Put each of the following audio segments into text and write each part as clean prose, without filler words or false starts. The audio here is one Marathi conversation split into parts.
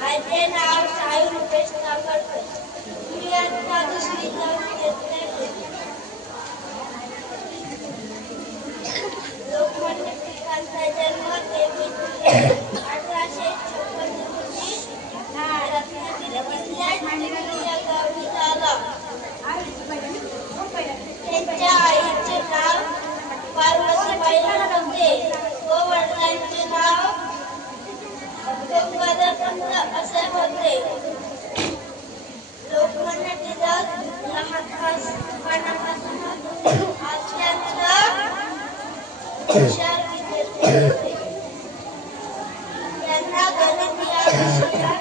माझे नाव साई रुपेश काकडकर. मी आता दुसरीला इयत्तेत होते. लोकमान्य टिळकांचा जन्म 23 जुलै 1856 रोजी रत्नागिरी जिल्ह्यात चिखली या गावी झाला. त्यांच्या आईचे नाव पार्वतीबाई होते व वडिलांचे नाव गंगाधर पंत असे होते. लोकमान्य टिळक लहानपणापासून अत्यंत हुशार विद्यार्थी होते. त्यांना गणित या विषयात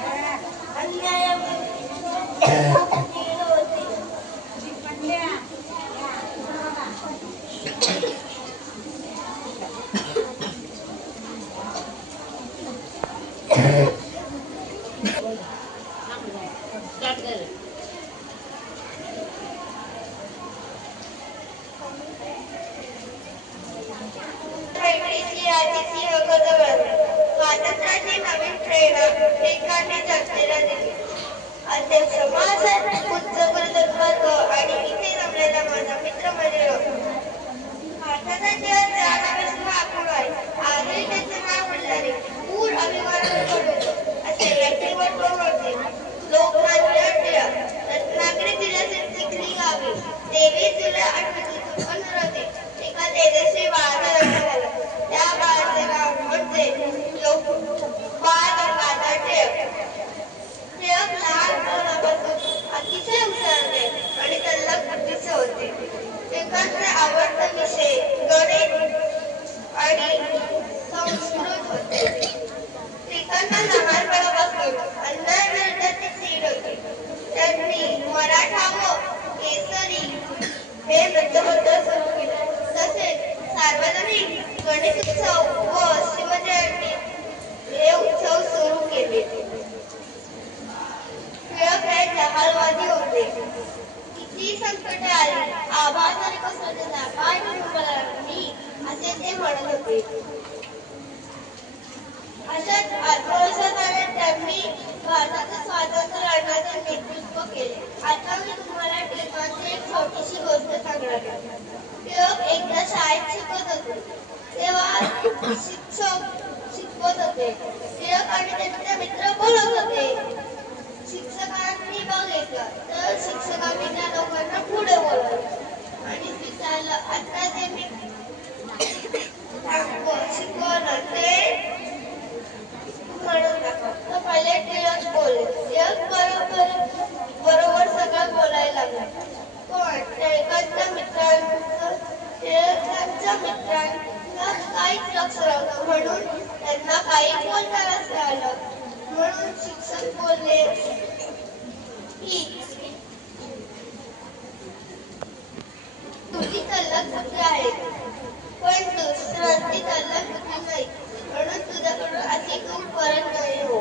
स्वातंत्र्याची नवीन प्रेरणा टिळकांनी जनतेला दिली. अध्यक्ष महासाहेब उच्च गुरुत्वार्ग आणि इथे जमलेला माझा मित्र मंडळ. भारताचा इतिहास जाणारा आखूड आहे. आजही त्याचे नाव म्हणणारे पूर अभिमानाने पडतो असे व्यक्तिमत्व होते लोकमान्य टिळक. रत्नागिरी जिल्ह्यातील चिखली गावी 23 जुलै 1856 रोजी एका तेजस्वी बाळाचा जन्म झाला. त्या बाळाचे नाव म्हणजे बाळ गंगाधर टिळक. टिळक लहानपणापासून अतिशय हुशार आणि तल्लख बुद्धीचे होते. टिळकांचे आवडते विषय गणित आणि संस्कृत होते. टिळकांना लहानपणापासून अन्याय विरुद्धची चीड होती. त्यांनी मराठा व केसरी हे वृत्तपत्र सुरू केले. तसेच सार्वजनिक गणेश उत्सव व शिवजयंती हे उत्सव सुरू केले. टिळक हे जहालवादी होते. किती संकटे आली आभासाने कोसळलेला काय करू मी असे ते म्हणत होते. अशाच आत्मविश्वासाने त्यांनी भारताचे स्वातंत्र्य लढण्याचे नेतृत्व केले. आता मी तुम्हाला टिळकांची एक छोटीशी गोष्ट सांगणार आहे. टिळक एकदा शाळेत शिकत होते तेव्हा शिक्षक शिकवत होते. टिळक आणि त्यांचे मित्र बोलत होते. शिक्षकांनी बघितलं तर शिक्षकांनी त्या लोकांना पुढे बोलवलं आणि विचारलं आता ते मी शिकवलं ते म्हणून नका. तर पहिले टिळक बोलले. टिळक बरोबर सगळं बोलायला लागला. पण टिळकांच्या मित्रांना काहीच लक्ष नव्हतं म्हणून त्यांना काही बोलतानाच आलं. म्हणून शिक्षक बोलले की तुझी तल्लख बुद्धी आहे पण दुसऱ्यांची तल्लख बुद्धी नाही. म्हणून तुझ्याकडून अशी चूक परत नाही हो.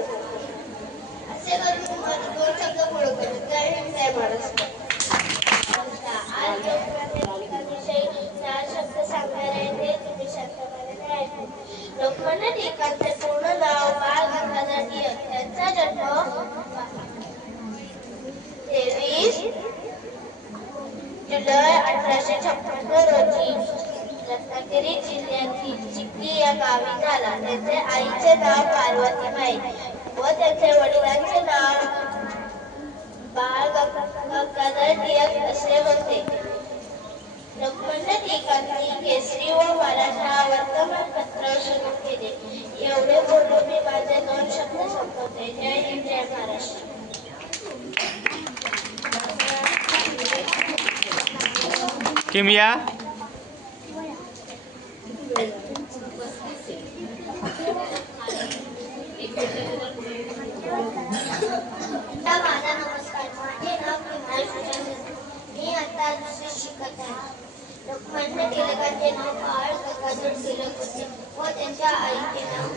असे करून तुम्हाला 2 शब्द पुढे करू. जय हिंद जय महाराष्ट्र. आज विषयी 4 शब्द सांगणार आहे ते तुम्ही शांतपणे ऐकू. लोकमान्य टिळकांचे पूर्ण नाव बाळ गंगाधर टिळक. त्यांचा जन्म 23 जुलै 1856 रोजी रत्नागिरी जिल्ह्यातील चिखली या गावी झाला. त्यांचे आईचे नाव पार्वतीबाई व त्यांच्या वडिलांचे नाव बाळ गंगाधर टिळक असे होते. लोकमान्य टिळकांनी केसरी व मराठा वर्तमानपत्र सुरू केले. एवढे बोलून मी माझे 2 शब्द संपवते. जय हिंद जय महाराष्ट्र. किमिया माझा नमस्कार. माझे नाव मी आता दुसरी शिकत आहे. लोकमान्य टिळकांचे नाव बाळ गंगाधर टिळक होते व त्यांच्या आईचे नाव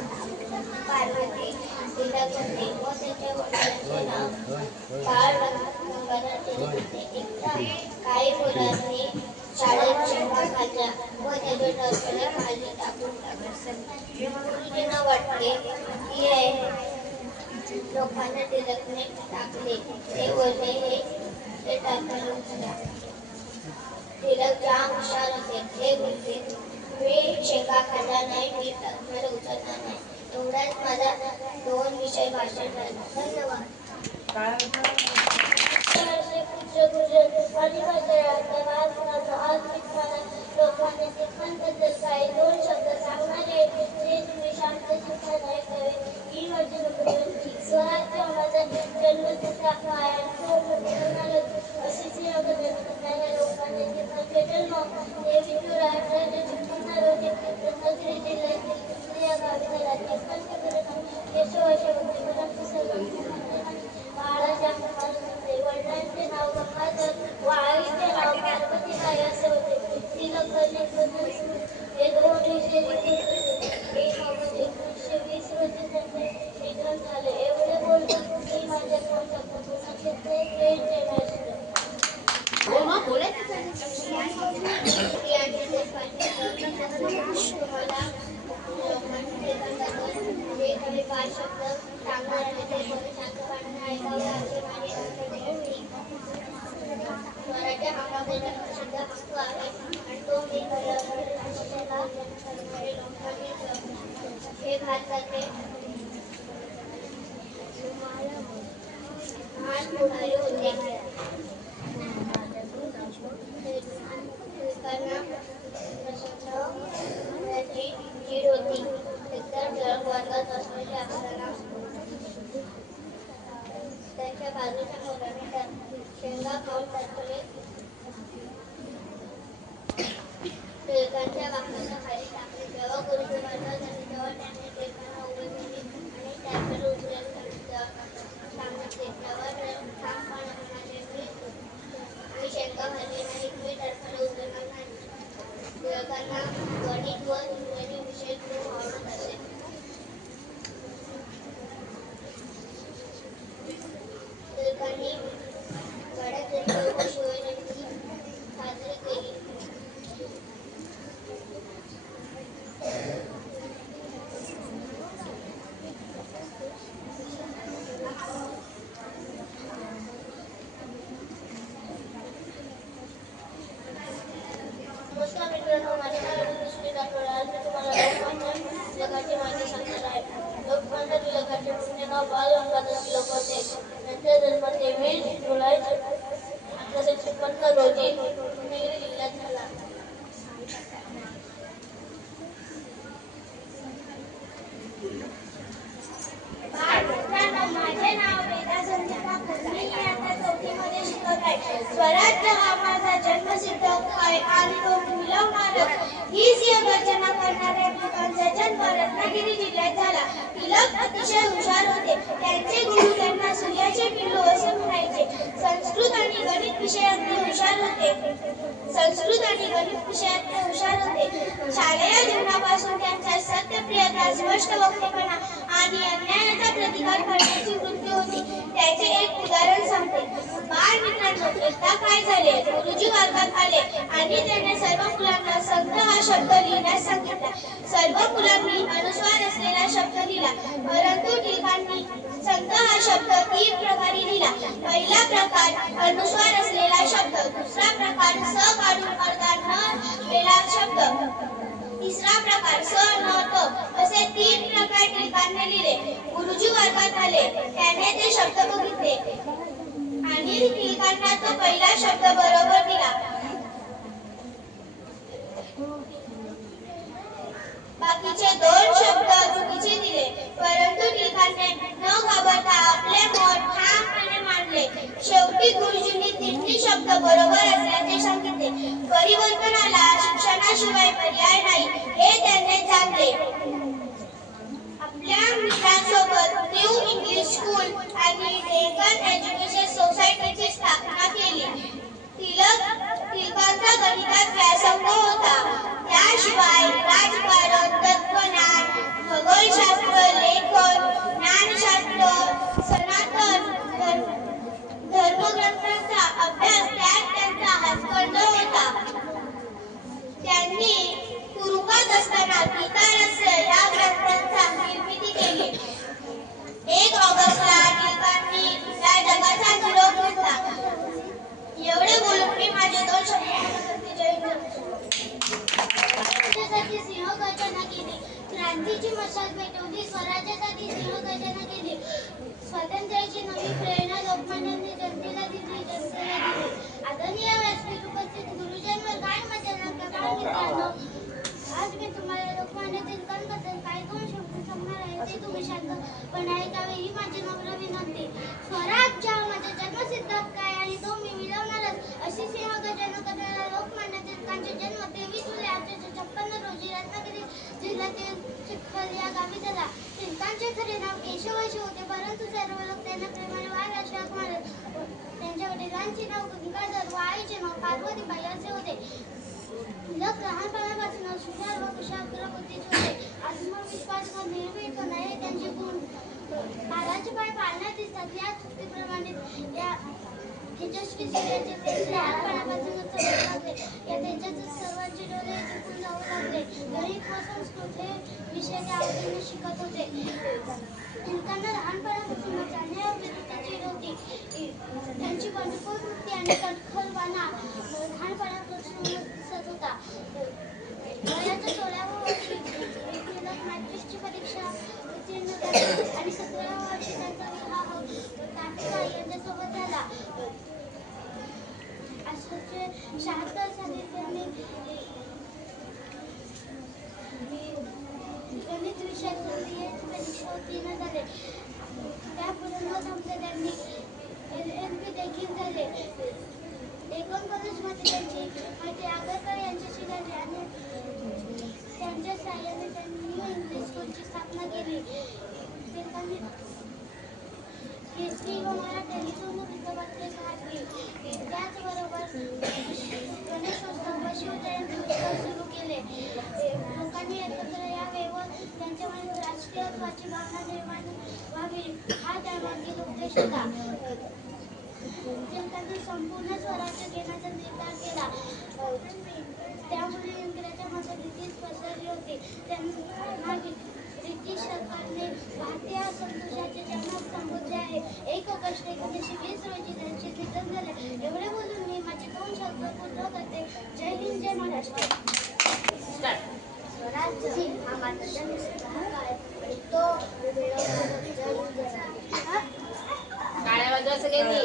पार्वती टिळक होते व त्यांच्या वडिलांचे नाव बाळ गंगाधर टिळक होते. एकदा काही मुलांनी शाळेत शेंगा खाल्ल्या व त्याच्या डोक्याला खाली टाकून टाकलं. गुरुजींना वाटते की लोकांना टिळकने टाकले ते वरले हे टाकायला उचला. टिळक जाम हुशार होते. ते बोलते मी शेंगा खाल्ला नाही, मी टाकण्याला उचलणार नाही. एवढ्याच माझा 2 विषय भाषण झाला. धन्यवाद. लोकांनी शिक्षणाबद्दल काही 2 शब्द सांगणारे जे तुम्ही शांत शिक्षण ऐकावे ही माझी विनंती. स्वराज्य माझा जन्मसिद्ध काय अशीच करणाऱ्या लोकांनी त्यांचे जन्म हे विठू राष्ट्राचे शिकवणार होते. रत्नागिरी जिल्ह्यातील दुसऱ्या या गावी झाला. वडिलांचे नाव गंगाधर व आईचे नाव पार्वतीबाई असे होते. टिळक हे 2 विषय 1920 रोजी त्यांचे निधन झाले. एवढे बोलून मी माझ्या 2 शब्द पुन्हा घेतले. जय महाराष्ट्र. स्वराज्य हा माझा प्रसिद्ध हक्क आहे आणि तो मी हे भारताचे महान पुढारी होते. चीड होती. एकदा टिळक वर्गात असलेले असताना त्यांच्या बाजूच्या मुलाने शेंगा खाऊन टाकले. टिळकांच्या वाकड्याला खाली टाकले. जेव्हा गुरुजी वर्गात झाले तेव्हा त्यांनी टिळकांना उभे केले आणि त्याकडे उचलायला सांगितले. तेव्हा ठामपणे म्हणाले मी शेंगा खाल्ली नाही, मी टाकले उचलणार नाही. टिळकांना गणित व इंग्रजी विषय खूप आवडत असे. टिळकांनी गणित व शिवजयंती साजरी केली. नमस्कार मित्रांनो, माझे नाव सुनीता टोळे. आज मी तुम्हाला लोकमान्य टिळकांची माहिती सांगणार आहे. लोकमान्य टिळकांचे पूर्ण नाव बाळ गंगाधर टिळक होते. त्यांचा जन्म 23 जुलै 1856 रोजी रत्नागिरी जिल्ह्यात झाला. माझे नाव वेदा संगीता. मी आता 4थी मध्ये शिकत आहे. स्वराज्य हा माझा जन्मसिद्ध हक्क आहे आणि तो मिळवणारच. हीच गर्जना करणाऱ्या टिळकांचा जन्म रत्नागिरी जिल्ह्यात झाला. टिळक अतिशय हुशार होते. त्यांचे गुरु त्यांना सूर्याचे पिल्लू असे म्हणायचे. संस्कृत आणि गणित विषयात ते हुशार होते. शालेय जीवनापासून त्यांच्या सत्यप्रियता, स्पष्ट वक्तेपणा आणि अन्यायाचा प्रतिकार करण्याची वृत्ती होती. त्याचे एक उदाहरण सांगते. बाळ मित्रांनो, एकदा काय झाले, गुरुजी वर्गात आले आणि त्यांनी सर्व मुलांना संत हा शब्द लिहिण्यास सांगितला. सर्व मुलांनी अनुस्वार असलेला शब्द लिहिला, परंतु टिळकांनी संत हा शब्द 3 प्रकारे लिहिला. पहिला प्रकार अनुस्वार असलेला शब्द, दुसरा प्रकार स काढून अर्धा न असलेला शब्द, तिसरा प्रकार स न त असे 3 प्रकार टिळकांनी लिहिले. गुरुजी वर्गात आले. त्याने ते शब्द बघितले आणि टिळकांना तो पहिला शब्द बरोबर दिला. बाकीचे 2 शब्द चुकीचे दिले. परंतु टिळकांनी न घाबरता आपले मत ठामपणे मांडले. शेवटी गुरुजींनी 3 शब्द बरोबर असल्याचे सांगितले. परिवर्तनाला शिक्षणाशिवाय पर्याय नाही हे त्यांनी जाणले. आपल्या मित्रांसोबत न्यू इंग्लिश स्कूल आणि डेक्कन एज्युकेशन सोसायटीची स्थापना केली. टिळकांचा गणितात व्यासंग होता. त्याशिवाय राजकारण, तत्वज्ञान, खगोलशास्त्र, लेखन, ज्ञानशास्त्र, सनातन धर्मग्रंथांचा अभ्यास त्यात त्यांचा हातखंड होता. त्यांनी तुरुंगात असताना गीता रहस्य या ग्रंथांचा क्रांतीची मशाल पेटवली, स्वराज्यासाठी सिंहगर्जना केली, स्वातंत्र्याची नवी प्रेरणा लोकमान्यांनी जनतेला दिली. आदरणीय व्यासपीठ उपस्थित गुरुजन वर्ग आणि माझ्या नमस्कार मित्रांनो, आज मी तुम्हाला लोकमान्य टिळकांबद्दल काय दोन शब्द सांगणार आहे ते तुम्ही शांतपणे ऐकावे ही माझी नम्र विनंती. स्वराज्य हा माझा जन्मसिद्ध हक्क आहे आणि तो मी मिळवणारच, अशी सिंहगर्जना करणारा लोकमान्य टिळकांचा जन्म 23 जुलै 1856 रोजी रत्नागिरी जिल्ह्यातील चिखल या गावी झाला. टिळकांचे खरे नाव केशवशी होते, परंतु सर्व लोक त्यांना प्रेमाने वार असे हाक मारत. त्यांच्या वडिलांचे नाव गंगाधर व आईचे नाव पार्वतीबाई असे होते. टिळक लहानपणापासूनच हुशार व कुशाग्र बुद्धीचे होते. आत्मविश्वास व निर्भीडपणा हे त्यांचे गुण. बाळाचे पाय पाळण्यात दिसतात याच उक्तीप्रमाणे या तेजस्वी सूर्याचे तेज लहानपणापासूनच चमकू लागले. या तेजातच सर्वांचे डोळे जिंकून जाऊ लागले. गणित व संस्कृत हे विषय ते आवडीने शिकत होते. टिळकांना लहानपणापासूनच अन्यायाविरुद्ध चीड होती. त्यांची बंडखोर वृत्ती आणि कणखरपणा लहानपणापासूनच दिसत होता. वयाच्या 16व्या वर्षी टिळक मॅट्रिकची परीक्षा उत्तीर्ण झाले आणि 17व्या वर्षी त्यांचा विवाह तात्याबाई यांच्यासोबत झाला. 1876 साली त्यांनी गणित विषयात BA परीक्षा उत्तीर्ण झाले. त्यापुढे न थांबता त्यांनी LLB देखील झाले. डेक्कन कॉलेजमध्ये त्यांची मैत्री आगरकर यांच्याशी झाली आणि त्यांच्या सहाय्याने त्यांनी न्यू इंग्लिश स्कूलची स्थापना केली. टिळकांनी केसरी व मराठी दोन वृत्तपत्रे काढली. त्याचबरोबर गणेशोत्सव व शिवजयंती उत्सव सुरू केले. लोकांनी एकत्र यावे व त्यांच्यामध्ये राष्ट्रीयत्वाची भावना निर्माण व्हावी हा त्यामागील उद्देश होता. टिळकांनी संपूर्ण स्वराज्य घेण्याचा निर्धार केला. त्यामुळे इंग्रजांमध्ये भीती पसरली होती. त्यांना ब्रिटिश सरकारने भारतीय असंतोषाचे जनक संबोधले आहे. 1 ऑगस्ट 1920 रोजी त्यांचे निधन झाले. एवढे बोलून मी माझे 2 शब्द पूर्ण करते. जय हिंद, जय महाराष्ट्र. स्वराज्य हा माझा जन्मसिद्ध हक्क आहे आणि तो काळ्या बाजू सगळ्यांनी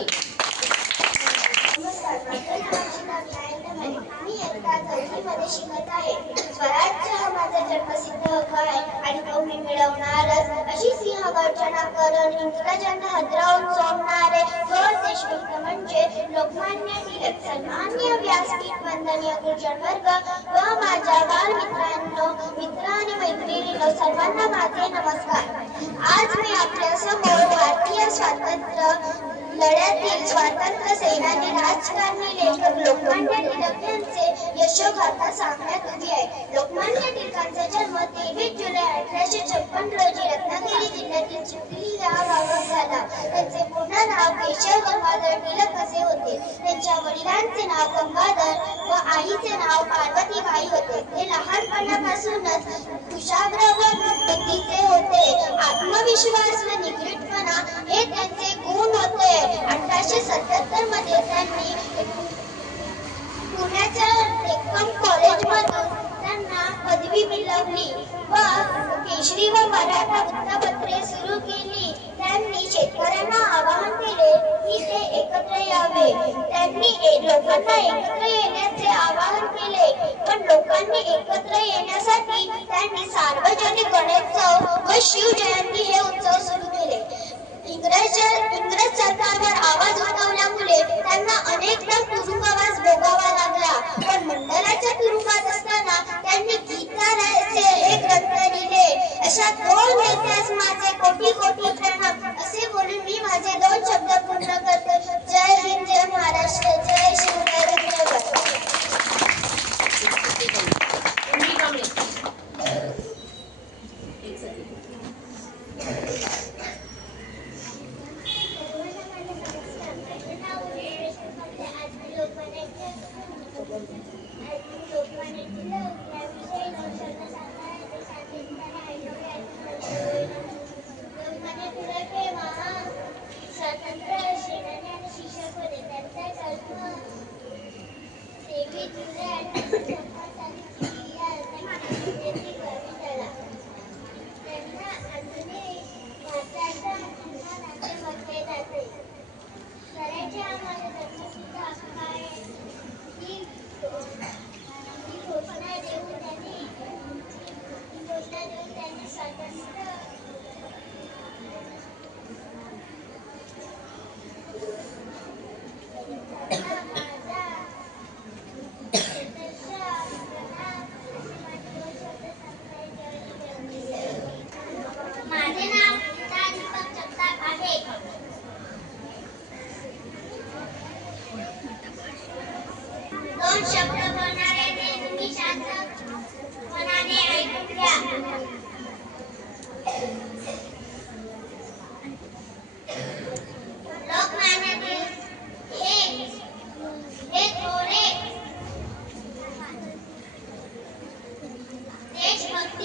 मी इयत्ता 4वी मध्ये शिकत आहे. स्वराज्य हा माझा जन्मसिद्ध हक्क आहे आणि तो मी मिळवणारच, अशी सिंहगर्जना करून इंग्रजांना हादरवून सोडणारे थोर देशभक्त म्हणजे लोकमान्य टिळक. सन्माननीय व्यासपीठ, वंदनीय गुरुजन वर्ग व माझ्या बालमित्रांनो, मित्र आणि मैत्रिणींनो, सर्वांना माझे नमस्कार. आज मी आपल्या समोर भारतीय स्वातंत्र्य लढ्यातील स्वातंत्र्य सेनानी, राजकारणी, लेखक लोकमान्य टिळक यांचे यशोगाथा सांगण्यात उभी आहे. लोकमान्य टिळकांचा जन्म 23 जुलै 1856 रोजी रत्नागिरी जिल्ह्यातील चिखली या गावात झाला. त्यांचे पूर्ण नाव केशव गंगाधर टिळक असे होते. त्यांच्या वडिलांचे नाव गंगाधर व आईचे नाव पार्वतीबाई होते. ते लहानपणापासूनच कुशाग्र व बुद्धीचे होते. आत्मविश्वास व निर्भीडपणा हे त्यांचे गुण होते. 1877 मध्ये त्यांनी पुण्याच्या डेक्कन कॉलेजमधून त्यांना पदवी मिळवली व केसरी व मराठा वृत्तपत्रे सुरू केली. त्यांनी शेतकऱ्यांना आवाहन केले की ते एकत्र यावे. त्यांनी लोकांना एकत्र येण्याचे आवाहन केले, पण लोकांनी एकत्र येण्यासाठी त्यांनी सार्वजनिक गणेशोत्सव व शिवजयंती हे उत्सव सुरू केले. इंग्रज सरकारवर आवाज उठवल्यामुळे त्यांना अनेकदा तुरुंगवास भोगावा लागला. पण मंडलाच्या तुरुंगात असताना त्यांनी गीतारायाचे हे ग्रंथ लिहिले. अशा 2 नेत्यास माझे कोटी कोटी प्रणाम असे बोलून मी माझे 2 शब्द पूर्ण करते. जय हिंद, जय महाराष्ट्र, जय शिवराय. लोकमान्य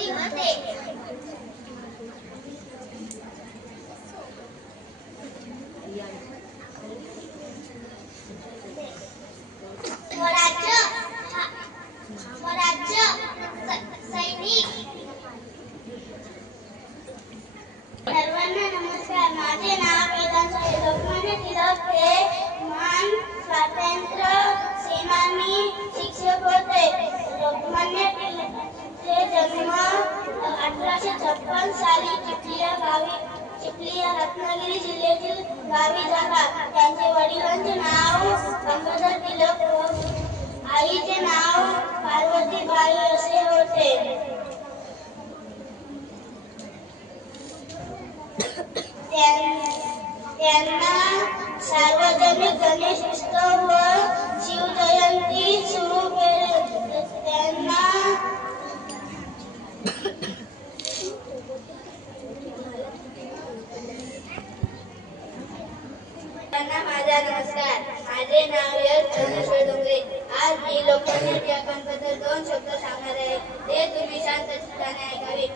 पार्वती होते. स्वराज्य सैनिक. सर्वांना नमस्कार. माझे नाव वेदांत लोकमान्य टिळक हे महान स्वातंत्र्य सेनानी शिक्षक होते. लोकमान्य टिळकांचे जन्म 1856 साली चिखली रत्नागिरी जिल्ह्यातील गावी झाला. त्यांचे वडिलांचे नाव गंगाधर टिळक व आईचे नाव पार्वतीबाई असे होते. त्यांना सार्वजनिक गणेशोत्सव व शिवजयंती सुरू केले. त्यांना माझा नमस्कार. माझे नाव यश ज्ञानेश्वर डोंगरे. आज मी लोकमान्य टिळकांबद्दल 2 शब्द सांगणार आहे. ते तुम्ही शांत चित्ताने ऐकावे.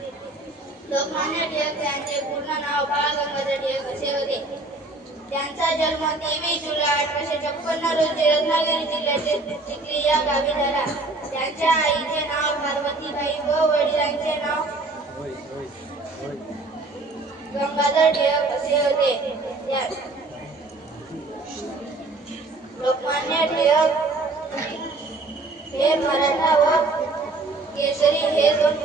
लोकमान्य टिळक यांचे पूर्ण नाव बाळ गंगाधर टिळक असे होते. त्यांचा जन्म 23 जुलै 1856 रोजी रत्नागिरी जिल्ह्यातील चिखली या गावी झाला. त्यांच्या आईचे नाव पार्वतीबाई व वडिलांचे नाव गंगाधर टिळक असे होते. लोकमान्य टिळक हे मराठा व केसरी हे 2